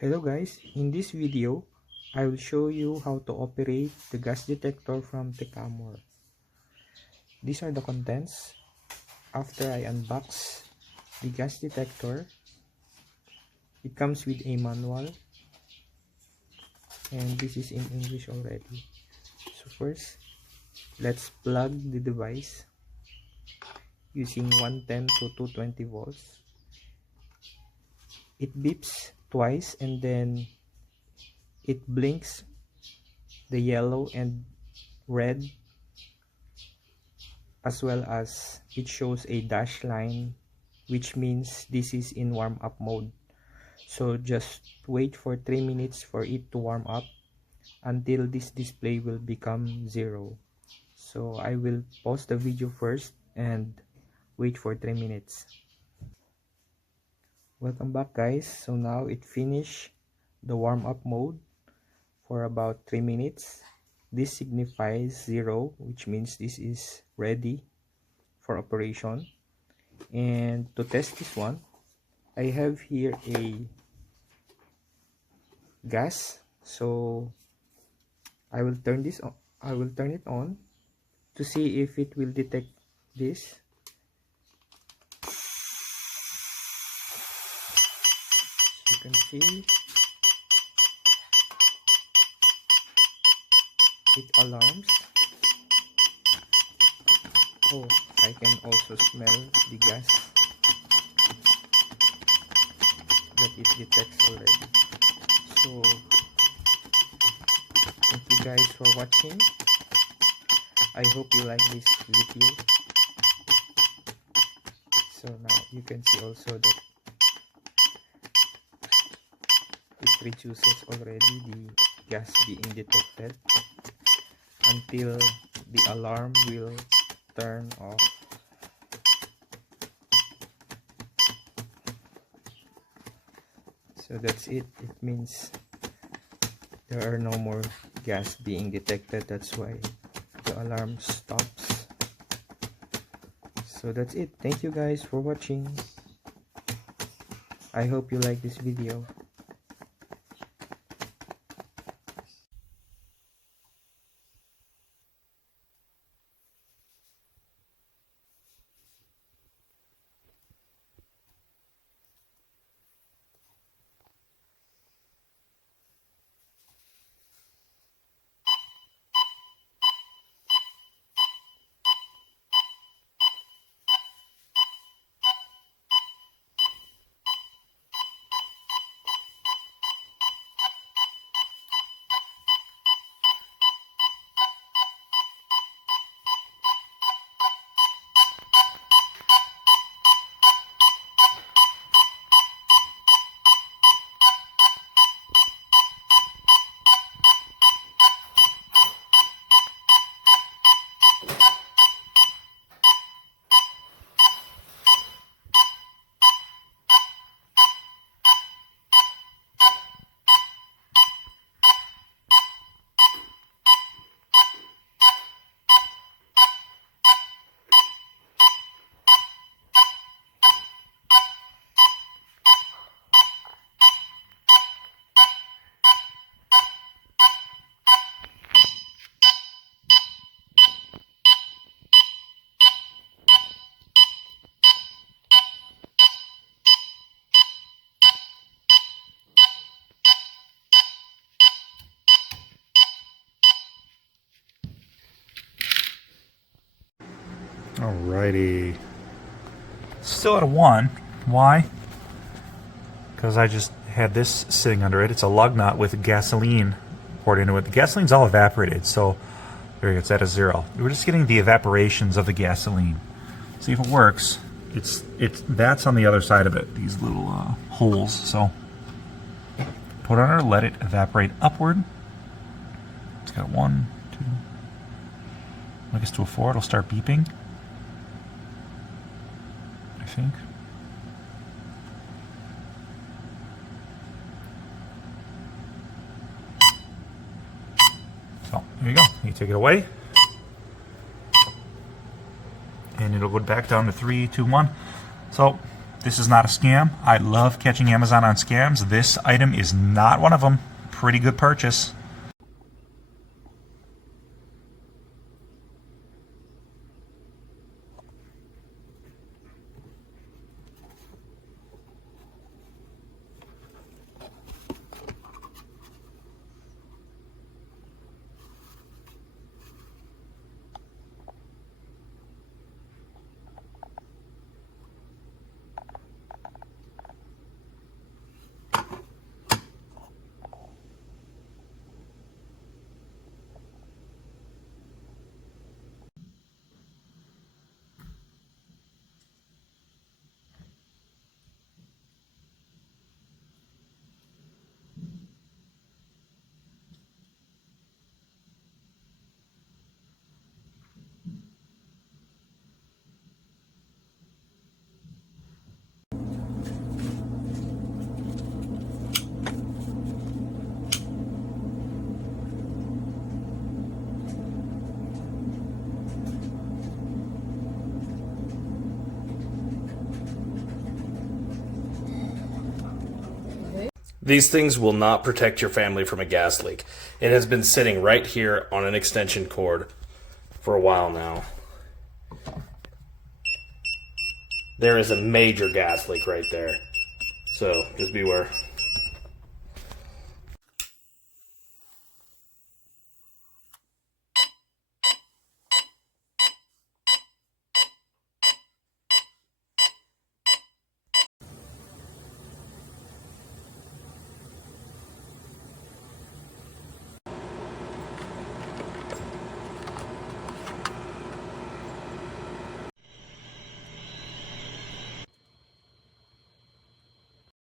Hello guys, in this video, I will show you how to operate the gas detector from Techamor. These are the contents. After I unbox the gas detector, it comes with a manual and this is in English already. So first, let's plug the device using 110 to 220 volts. It beeps twice and then it blinks the yellow and red, as well as it shows a dash line, which means this is in warm up mode. So just wait for 3 minutes for it to warm up until this display will become 0. So I will pause the video first and wait for 3 minutes. Welcome back guys. So now it finished the warm up mode for about 3 minutes. This signifies 0, which means this is ready for operation. And to test this one, I have here a gas, so I will turn this on. I will turn it on to see if it will detect this. You can see it alarms. Oh, I can also smell the gas that it detects already. So thank you guys for watching. I hope you like this video. So now you can see also that it reduces already the gas being detected until the alarm will turn off. So that's it. It means there are no more gas being detected. That's why the alarm stops. So that's it. Thank you guys for watching. I hope you like this video. Alrighty. Still at a 1. Why? Because I just had this sitting under it. It's a lug nut with gasoline poured into it. The gasoline's all evaporated, so there it's at a 0. We're just getting the evaporations of the gasoline. See if it works. That's on the other side of it, these little holes. So put it under, let it evaporate upward. It's got 1, 2. When it gets to a 4, it'll start beeping, I think. So here you go. You take it away, and it'll go back down to 3, 2, 1. So This is not a scam. I love catching Amazon on scams. This item is not one of them. Pretty good purchase. These things will not protect your family from a gas leak. It has been sitting right here on an extension cord for a while now. There is a major gas leak right there. So just beware.